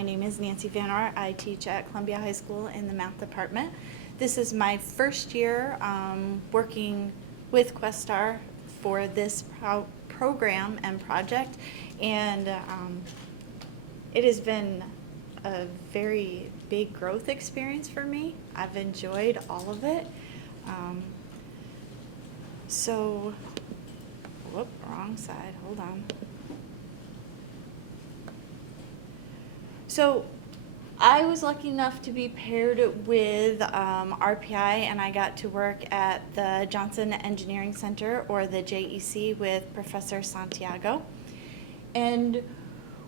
My name is Nancy Van Oort. I teach at Columbia High School in the math department. This is my first year working with Questar for this program and project, and it has been a very big growth experience for me. I've enjoyed all of it. Wrong side, hold on. So I was lucky enough to be paired with RPI, and I got to work at the Johnson Engineering Center, or the JEC, with Professor Santiago. And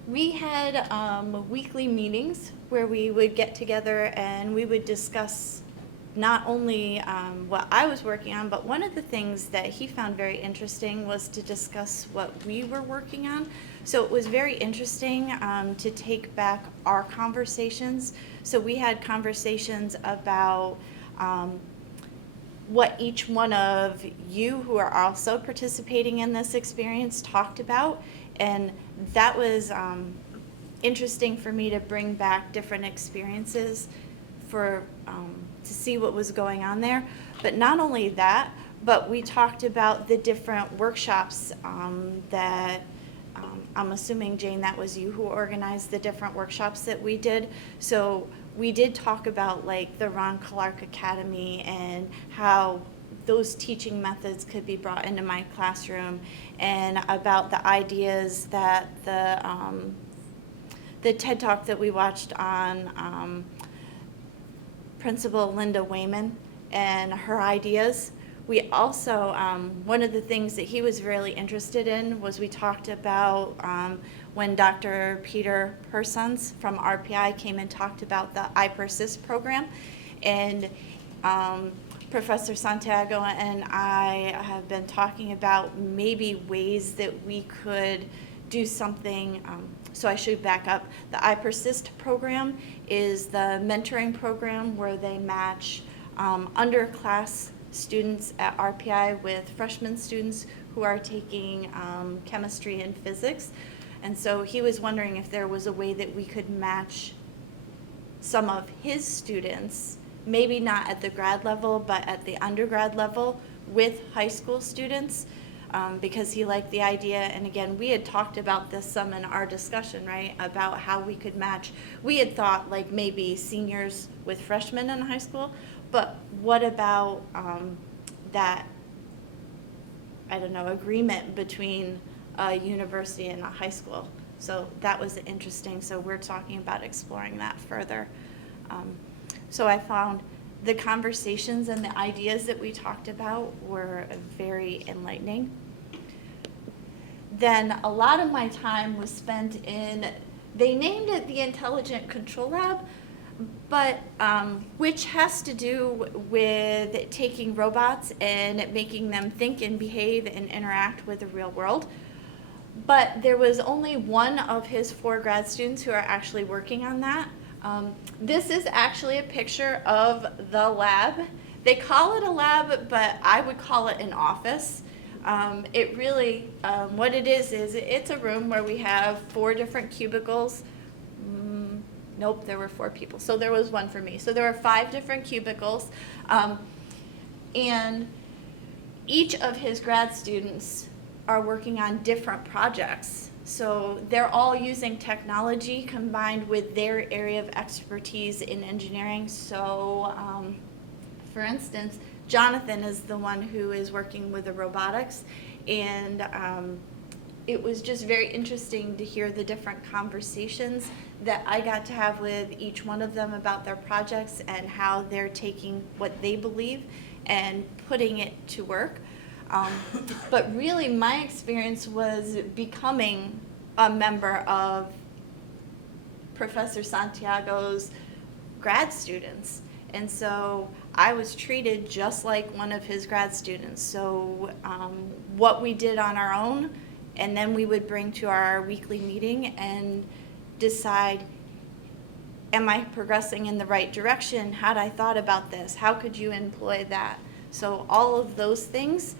we had weekly meetings where we would get together and we would discuss not only what I was working on, but one of the things that he found very interesting was to discuss what we were working on. So it was very interesting to take back our conversations. So we had conversations about what each one of you who are also participating in this experience talked about, and that was interesting for me to bring back different experiences for to see what was going on there. But not only that, but we talked about the different workshops that I'm assuming, Jane, that was you who organized the different workshops that we did. So we did talk about like the Ron Clark Academy and how those teaching methods could be brought into my classroom, and about the ideas that the TED Talk that we watched on Principal Linda Wayman and her ideas. We also, one of the things that he was really interested in was we talked about when Dr. Peter Persons from RPI came and talked about the I Persist program, and Professor Santiago and I have been talking about maybe ways that we could do something. So I should back up. The I Persist program is the mentoring program where they match underclass students at RPI with freshman students who are taking chemistry and physics. And so he was wondering if there was a way that we could match some of his students, maybe not at the grad level, but at the undergrad level, with high school students. Because he liked the idea, and again, we had talked about this some in our discussion, right, about how we could match. We had thought like maybe seniors with freshmen in high school, but what about that, I don't know, agreement between a university and a high school? So that was interesting, so we're talking about exploring that further. So I found the conversations and the ideas that we talked about were very enlightening. Then a lot of my time was spent in, they named it the Intelligent Control Lab, but which has to do with taking robots and making them think and behave and interact with the real world. But there was only one of his 4 grad students who are actually working on that. This is actually a picture of the lab. They call it a lab, but I would call it an office. It really, what it is it's a room where we have 4 different cubicles. Nope, there were 4 people, so there was one for me. So there were 5 different cubicles, and each of his grad students are working on different projects. So they're all using technology combined with their area of expertise in engineering. So for instance, Jonathan is the one who is working with the robotics, and it was just very interesting to hear the different conversations that I got to have with each one of them about their projects and how they're taking what they believe and putting it to work. But really my experience was becoming a member of Professor Santiago's grad students. And so I was treated just like one of his grad students. So what we did on our own, and then we would bring to our weekly meeting and decide, am I progressing in the right direction? Had I thought about this? How could you employ that? So all of those things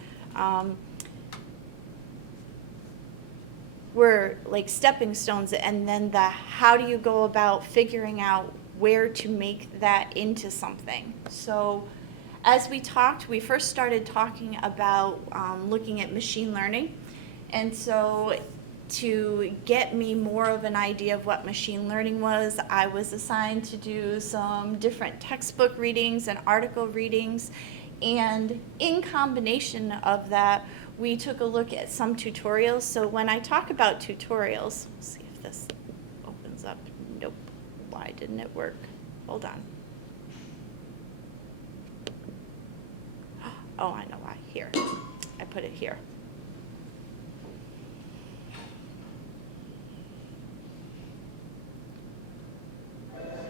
were like stepping stones, and then the how do you go about figuring out where to make that into something. So as we talked, we first started talking about looking at machine learning. And so to get me more of an idea of what machine learning was, I was assigned to do some different textbook readings and article readings. And in combination of that, we took a look at some tutorials. So when I talk about tutorials, let's see if this opens up. Nope. Why didn't it work? Hold on. Oh, I know why. Here. I put it here.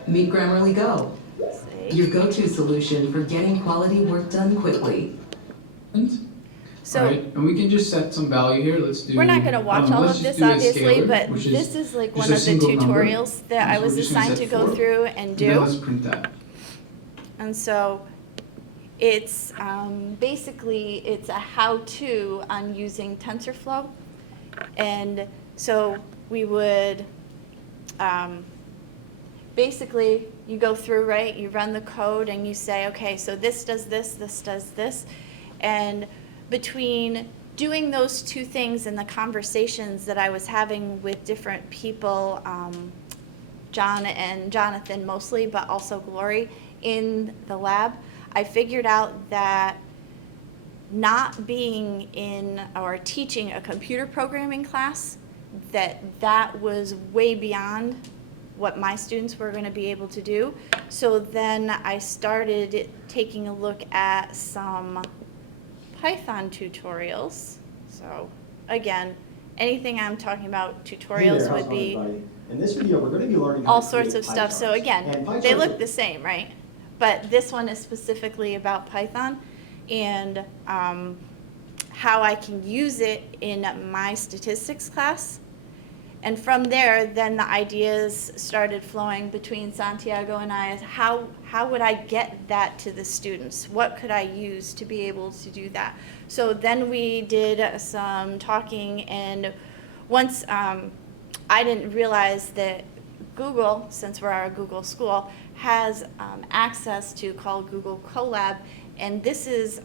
Meet Grammarly Go, See? your go-to solution for getting quality work done quickly. So right, and we can just set some value here. Let's do. we're not going to watch all let's of just this, do a obviously, scalar, but which this is like just one a of the single number. tutorials that I So was we're just gonna assigned to set go 4. through and Then do. let's print that. And so it's basically it's a how-to on using TensorFlow. And so we would basically you go through, right? You run the code and you say, okay, so this does this does this. And between doing those two things and the conversations that I was having with different people, John and Jonathan mostly, but also Glory in the lab, I figured out that not being in or teaching a computer programming class, that was way beyond what my students were going to be able to do. So then I started taking a look at some Python tutorials. So again, anything I'm talking about tutorials would be in this video, we're going to be learning how all to sorts create of stuff. pie So charts. again, And pie they charts look are- the same, right? But this one is specifically about Python and how I can use it in my statistics class. And from there, then the ideas started flowing between Santiago and I. How would I get that to the students? What could I use to be able to do that? So then we did some talking, and once I didn't realize that Google, since we're a Google school, has access to called Google Colab, and this is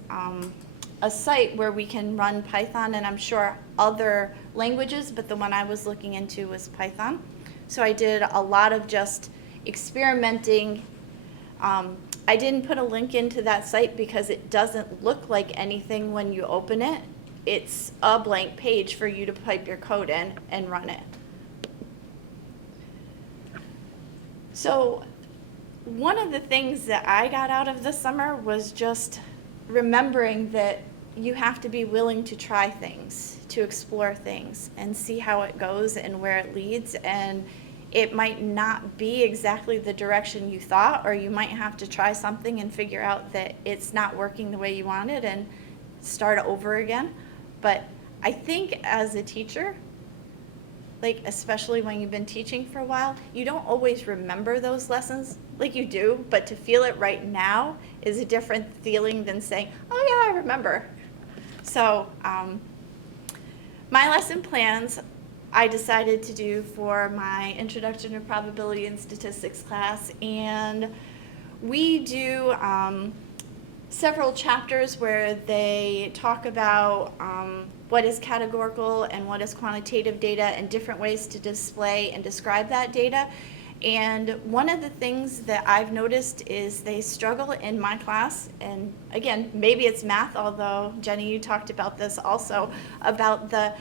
a site where we can run Python, and I'm sure other languages, but the one I was looking into was Python. So I did a lot of just experimenting. I didn't put a link into that site because it doesn't look like anything when you open it. It's a blank page for you to type your code in and run it. So one of the things that I got out of the summer was just remembering that you have to be willing to try things, to explore things, and see how it goes and where it leads. And it might not be exactly the direction you thought, or you might have to try something and figure out that it's not working the way you wanted and start over again. But I think as a teacher, like especially when you've been teaching for a while, you don't always remember those lessons. Like you do, but to feel it right now is a different feeling than saying, oh yeah, I remember. So my lesson plans I decided to do for my Introduction to Probability and Statistics class, and we do several chapters where they talk about what is categorical and what is quantitative data and different ways to display and describe that data. And one of the things that I've noticed is they struggle in my class, and again, maybe it's math, although Jenny, you talked about this also, about the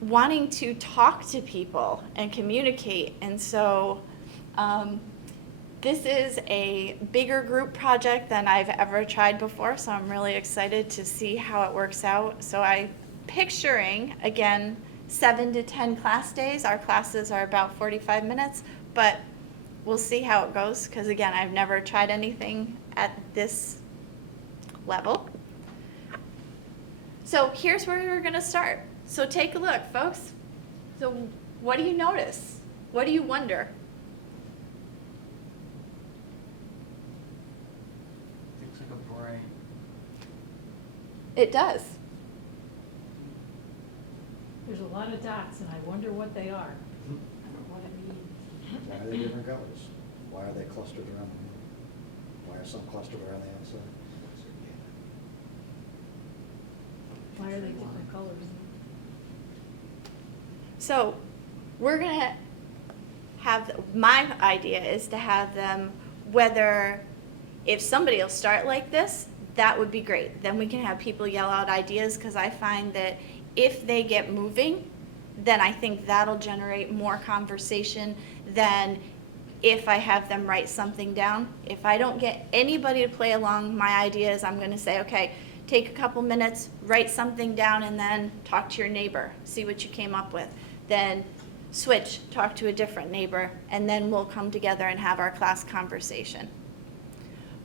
wanting to talk to people and communicate. And so this is a bigger group project than I've ever tried before, so I'm really excited to see how it works out. So I'm picturing, again, 7 to 10 class days. Our classes are about 45 minutes, but we'll see how it goes, because again, I've never tried anything at this level. So here's where we're going to start. So take a look, folks. So what do you notice? What do you wonder? Looks like a brain. It does. There's a a lot of dots, and I wonder what they are. I don't know what it means. Why are they different colors? Why are they clustered around the middle? Why are some clustered around the outside? Why are they different colors? So we're gonna have, my idea is to have them, whether, if somebody will start like this, that would be great. Then we can have people yell out ideas, because I find that if they get moving, then I think that'll generate more conversation than if I have them write something down. If I don't get anybody to play along my ideas, I'm gonna say, okay, take a couple minutes, write something down, and then talk to your neighbor, see what you came up with. Then switch, talk to a different neighbor, and then we'll come together and have our class conversation.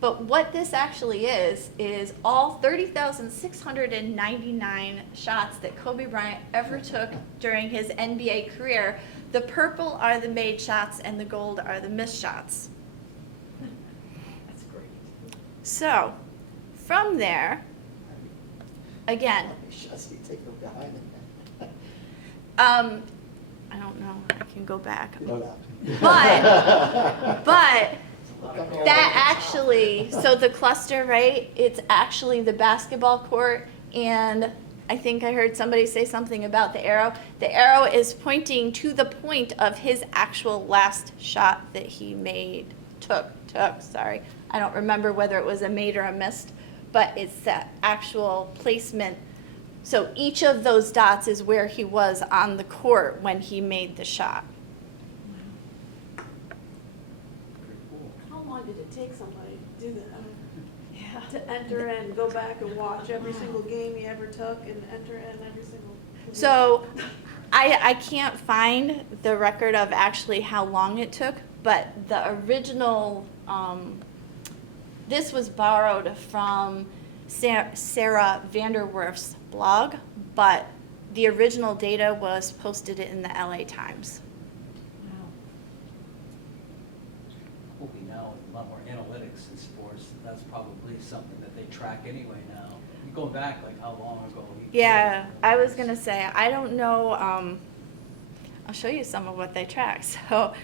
But what this actually is all 30,699 shots that Kobe Bryant ever took during his NBA career. The purple are the made shots and the gold are the missed shots. That's great. So, from there, again, How many shots do you take from behind it? I don't know, I can go back. You don't know. But that actually, so the cluster, right, it's actually the basketball court, and I think I heard somebody say something about the arrow. The arrow is pointing to the point of his actual last shot that he took, sorry. I don't remember whether it was a made or a missed, but it's that actual placement. So each of those dots is where he was on the court when he made the shot. Pretty cool. How long did it take somebody to do that? Yeah. To enter in, go back and watch every single game he ever took and enter in every single. So I can't find the record of actually how long it took, but the original, this was borrowed from Sarah Vanderwerf's blog, but the original data was posted in the LA Times. Wow. What we know, a lot more analytics in sports, that's probably something that they track anyway now. You go back, like, how long ago? he Yeah, played. I was gonna say, I don't know, I'll show you some of what they track. So,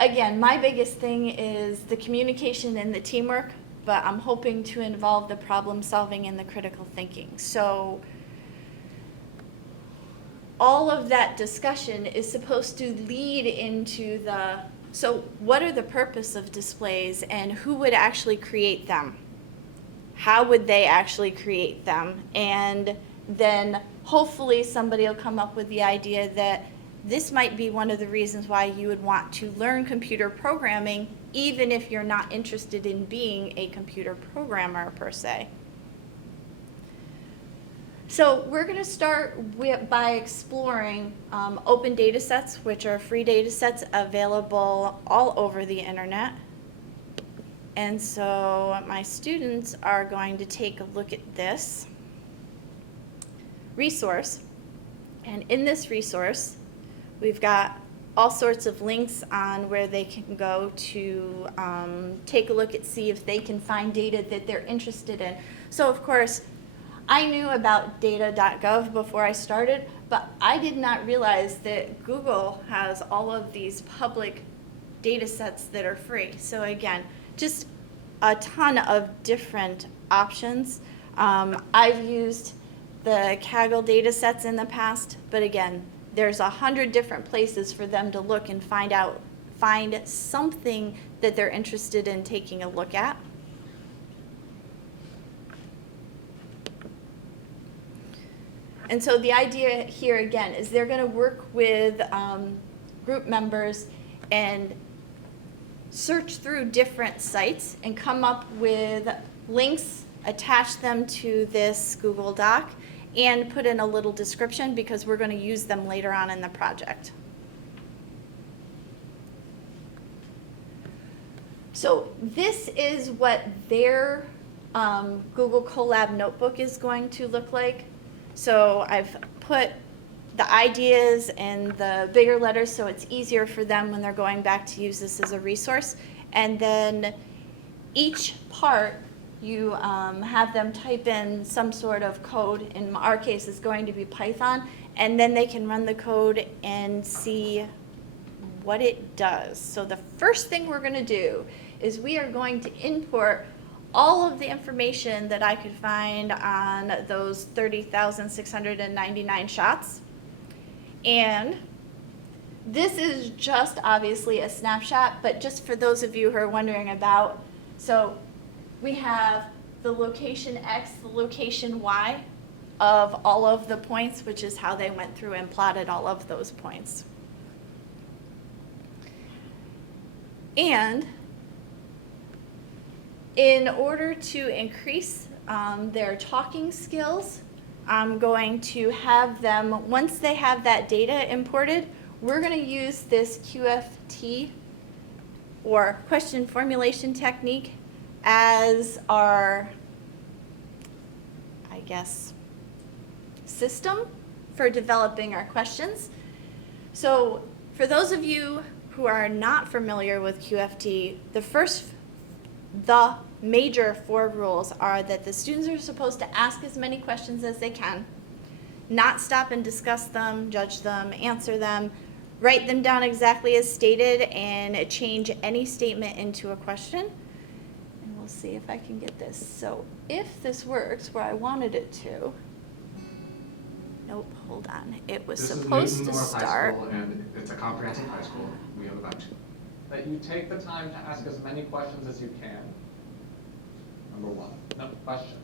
again, my biggest thing is the communication and the teamwork, but I'm hoping to involve the problem solving and the critical thinking. So, all of that discussion is supposed to lead into so what are the purpose of displays and who would actually create them? How would they actually create them? And then hopefully somebody will come up with the idea that this might be one of the reasons why you would want to learn computer programming, even if you're not interested in being a computer programmer per se. So we're going to start by exploring open data sets, which are free data sets available all over the internet. And so my students are going to take a look at this resource. And in this resource, we've got all sorts of links on where they can go to take a look at, see if they can find data that they're interested in. So of course, I knew about data.gov before I started, but I did not realize that Google has all of these public data sets that are free. So again, just a ton of different options. I've used the Kaggle data sets in the past, but again, there's 100 different places for them to look and find something that they're interested in taking a look at. And so the idea here again is they're going to work with group members and search through different sites and come up with links, attach them to this Google Doc, and put in a little description because we're going to use them later on in the project. So this is what their Google Colab notebook is going to look like. So I've put the ideas in the bigger letters so it's easier for them when they're going back to use this as a resource. And then each part you have them type in some sort of code. In our case, it's going to be Python, and then they can run the code and see what it does. So the first thing we're going to do is we are going to import all of the information that I could find on those 30,699 shots. And this is just obviously a snapshot, but just for those of you who are wondering about, so we have the location X, the location Y of all of the points, which is how they went through and plotted all of those points. And in order to increase their talking skills, I'm going to have them, once they have that data imported, we're going to use this QFT or question formulation technique as our, I guess, system for developing our questions. So for those of you who are not familiar with QFT, the major 4 rules are that the students are supposed to ask as many questions as they can, not stop and discuss them, judge them, answer them, write them down exactly as stated, and change any statement into a question. And we'll see if I can get this. So if this works where I wanted it to, nope, hold on. It was supposed to start. This is Newton North High School, and it's a comprehensive high school. We have about that you take the time to ask as many questions as you can. Number 1. No question.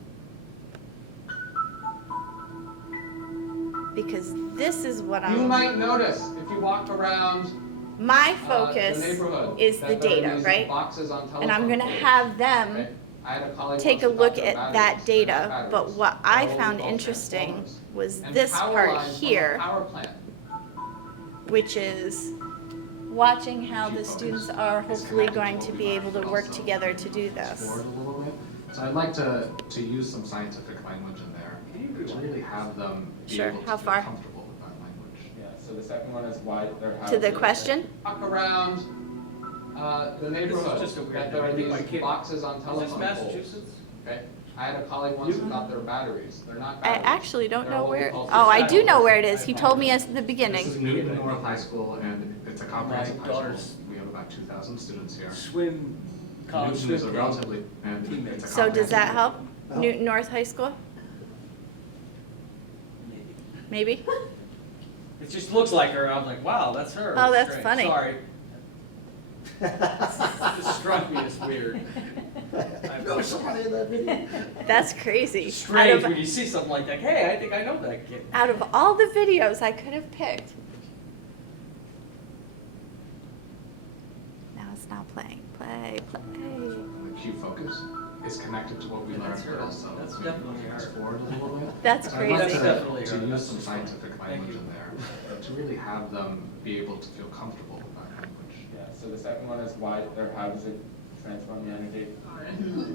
Because this is what You might notice if you walk around my the focus neighborhood is the that there are data, these right? boxes on telephone And I'm going to poles, have them right? I had a colleague take a once look about their at batteries. that They're not data. But batteries. what They're I what we found call interesting transformers. was And this power part lines from a here, power plant. which is watching how Key the focus students are is hopefully connected going what to we be learned, able to but work also together to do this. explore it a little bit. So I'd like to use some scientific language in there to really have them be Sure. able to How feel far? comfortable with that language. Yeah, so the second one is why they're To the question? Walk around the neighborhood just a weird that there are thing. I think these my kid- boxes on Is telephone this poles. Massachusetts? Okay, I had a colleague once about their batteries. They're not I batteries. actually don't They're know what we where. call Oh, I do know systems. where it is. He told me at the This is beginning. Newton North High School, and it's a comprehensive high daughter's- school. We have about 2,000 students here. Swim, college Newton swim is a team. relatively, and Teammates. it's a So does that help? Oh. Newton North High School? Maybe? It just looks like her, I was like, wow, that's her. Oh, that's Great. funny. Sorry. Just struck me as weird. No, somebody in that video. That's crazy. It's Out strange of, when you see something like that, hey, I think I know that kid. out of all the videos I could have picked. Now it's not playing. Play. the key focus is connected to what we And learned, that's but her. also That's we definitely her. explored a little bit. That's So I'd like crazy. That's definitely to her. use That's some just- scientific thank language you. in there to really have them be able to feel comfortable with that language. Yeah, so the second one is why, or how does it transform the energy?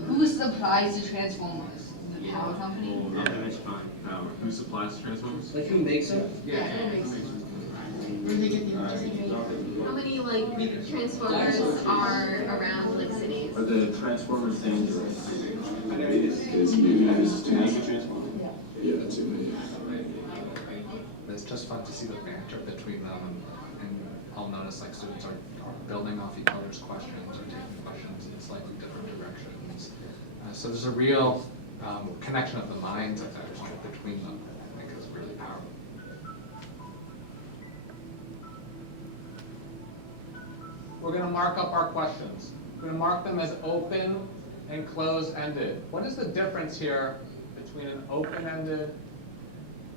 Who supplies the transformers? The power company? That's fine. Who supplies transformers? Like who makes them? Yeah, who makes them? Where do they get the electricity? How many like transformers are around like cities? Are the transformers dangerous? It's too many transformers? Yeah, too many. It's just fun to see the banter between them, and I'll notice like students are building off each other's questions or taking questions in slightly different directions. So there's a real connection of the minds at that point between them. I think is really powerful. We're going to mark up our questions. We're going to mark them as open and close-ended. What is the difference here between an open-ended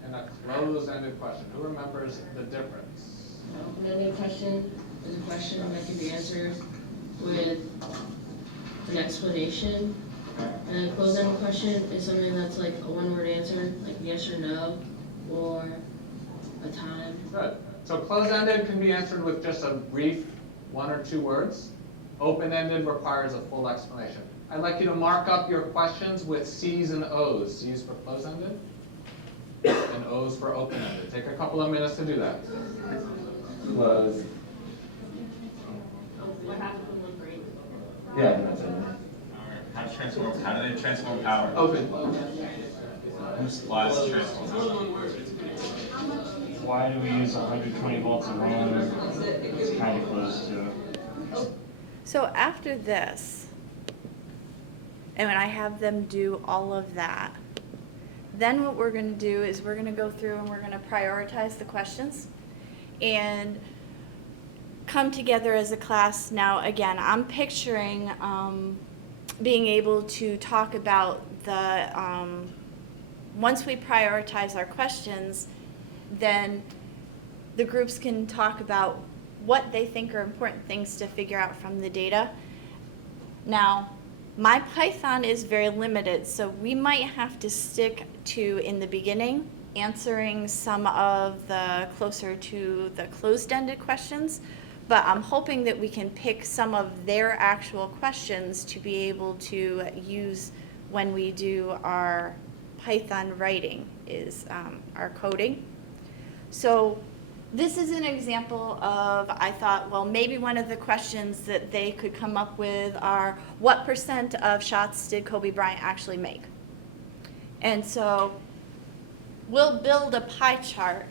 and a closed-ended question? Who remembers the difference? An open-ended question is a question that can be answered with an explanation. And a closed-ended question is something that's like a one-word answer, like yes or no, or a time. Good. So closed-ended can be answered with just a brief 1 or 2 words. Open-ended requires a full explanation. I'd like you to mark up your questions with C's and O's. C's for closed-ended and O's for open-ended. Take a couple of minutes to do that. Close. What happens when one breaks? Yeah, that's it. Have transform, how do they transform power? Open. Why is it transform? Why do we use 120 volts alone? It's kind of close to. So after this, and when I have them do all of that, then what we're going to do is we're going to go through and we're going to prioritize the questions and come together as a class. Now, again, I'm picturing being able to talk about the, once we prioritize our questions, then the groups can talk about what they think are important things to figure out from the data. Now, my Python is very limited, so we might have to stick to, in the beginning, answering some of the closer to the closed-ended questions, but I'm hoping that we can pick some of their actual questions to be able to use when we do our Python writing, is our coding. So this is an example of, I thought, well, maybe one of the questions that they could come up with are, what % of shots did Kobe Bryant actually make? And so we'll build a pie chart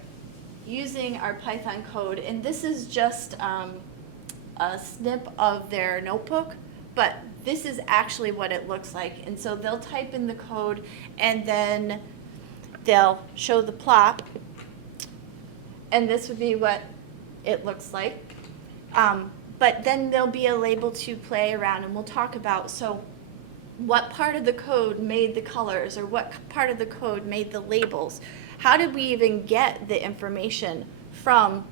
using our Python code, and this is just a snip of their notebook, but this is actually what it looks like. And so they'll type in the code, and then they'll show the plot, and this would be what it looks like. But then there'll be a label to play around, and we'll talk about, so what part of the code made the colors, or what part of the code made the labels? How did we even get the information from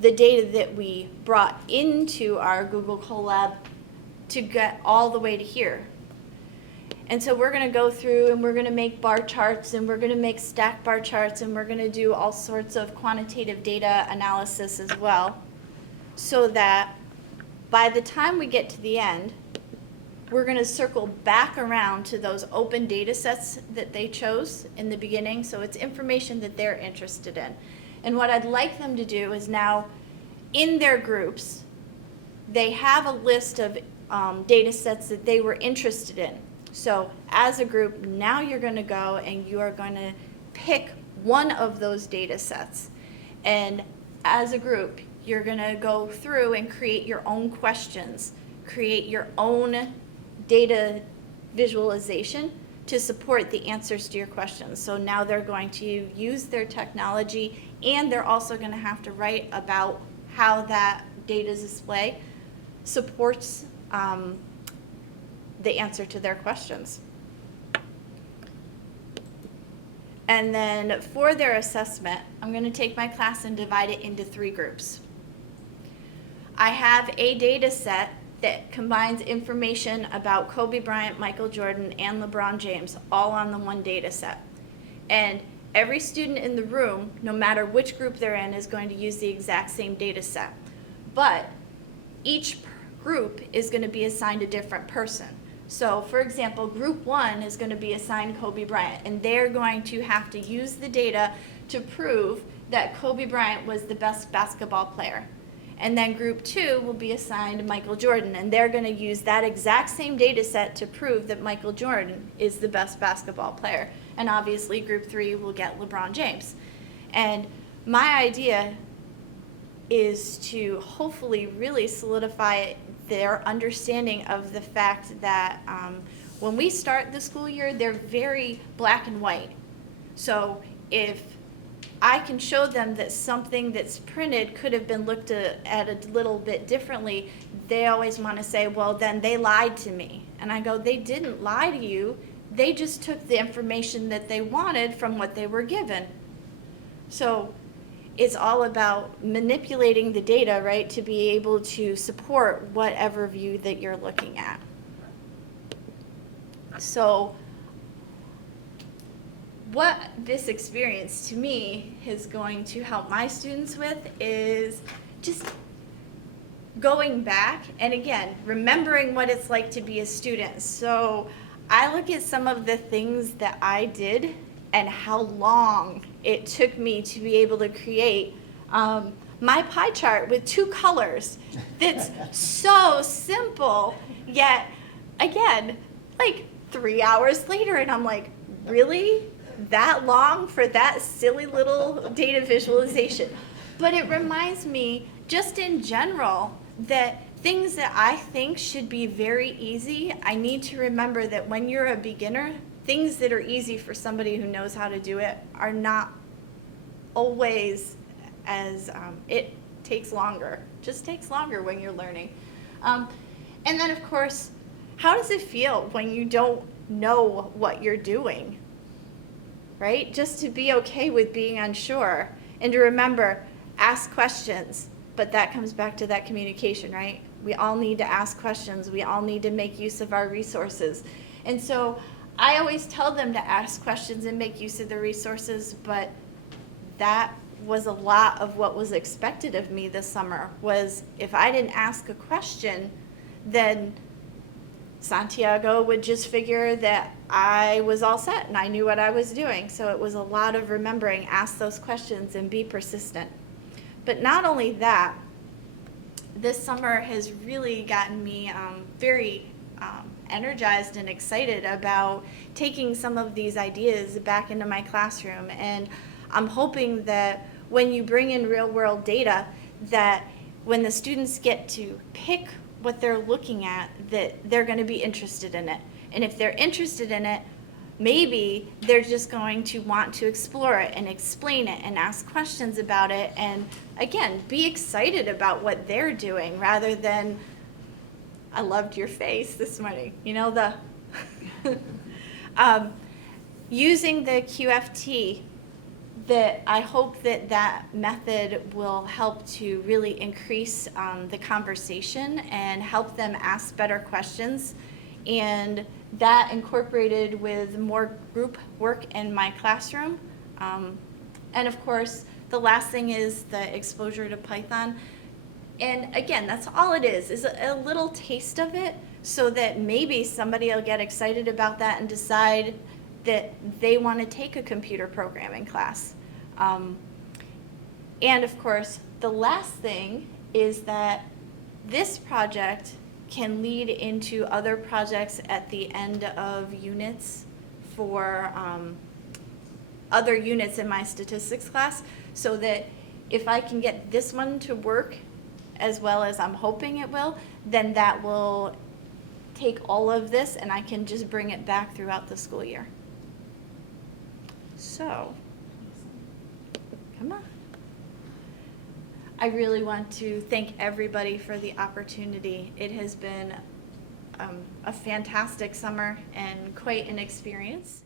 the data that we brought into our Google Colab to get all the way to here? And so we're going to go through and we're going to make bar charts, and we're going to make stack bar charts, and we're going to do all sorts of quantitative data analysis as well, so that by the time we get to the end, we're going to circle back around to those open data sets that they chose in the beginning. So it's information that they're interested in. And what I'd like them to do is now, in their groups, they have a list of data sets that they were interested in. So as a group, now you're going to go and you are going to pick one of those data sets. And as a group, you're going to go through and create your own questions, create your own data visualization to support the answers to your questions. So now they're going to use their technology, and they're also going to have to write about how that data display supports the answer to their questions. And then for their assessment, I'm going to take my class and divide it into 3 groups. I have a data set that combines information about Kobe Bryant, Michael Jordan, and LeBron James all on the one data set. And every student in the room, no matter which group they're in, is going to use the exact same data set. But each group is going to be assigned a different person. So, for example, group 1 is going to be assigned Kobe Bryant, and they're going to have to use the data to prove that Kobe Bryant was the best basketball player. And then group 2 will be assigned Michael Jordan, and they're going to use that exact same data set to prove that Michael Jordan is the best basketball player. And obviously group 3 will get LeBron James. And my idea is to hopefully really solidify their understanding of the fact that when we start the school year, they're very black and white. So if I can show them that something that's printed could have been looked at a little bit differently, they always want to say, well, then they lied to me. And I go, they didn't lie to you. They just took the information that they wanted from what they were given. So it's all about manipulating the data, right, to be able to support whatever view that you're looking at. So what this experience to me is going to help my students with is just going back and, again, remembering what it's like to be a student. So I look at some of the things that I did and how long it took me to be able to create my pie chart with 2 colors. That's so simple, yet, again, like 3 hours later, and I'm like, really? That long for that silly little data visualization? But it reminds me, just in general, that things that I think should be very easy, I need to remember that when you're a beginner, things that are easy for somebody who knows how to do it are not always as, it takes longer, just takes longer when you're learning. And then of course, how does it feel when you don't know what you're doing, right? Just to be okay with being unsure and to remember, ask questions, but that comes back to that communication, right? We all need to ask questions. We all need to make use of our resources. And so I always tell them to ask questions and make use of the resources, but that was a lot of what was expected of me this summer, was if I didn't ask a question, then Santiago would just figure that I was all set and I knew what I was doing. So it was a lot of remembering, ask those questions and be persistent. But not only that, this summer has really gotten me very energized and excited about taking some of these ideas back into my classroom. And I'm hoping that when you bring in real world data, that when the students get to pick what they're looking at, that they're going to be interested in it. And if they're interested in it, maybe they're just going to want to explore it and explain it and ask questions about it. And again, be excited about what they're doing rather than, I loved your face this morning, you know, the using the QFT, that I hope that that method will help to really increase the conversation and help them ask better questions. And that incorporated with more group work in my classroom. And of course, the last thing is the exposure to Python. And again, that's all it is a little taste of it, so that maybe somebody will get excited about that and decide that they want to take a computer programming class. And of course, the last thing is that this project can lead into other projects at the end of units for other units in my statistics class, so that if I can get this one to work as well as I'm hoping it will, then that will take all of this and I can just bring it back throughout the school year. So, come on. I really want to thank everybody for the opportunity. It has been a fantastic summer and quite an experience.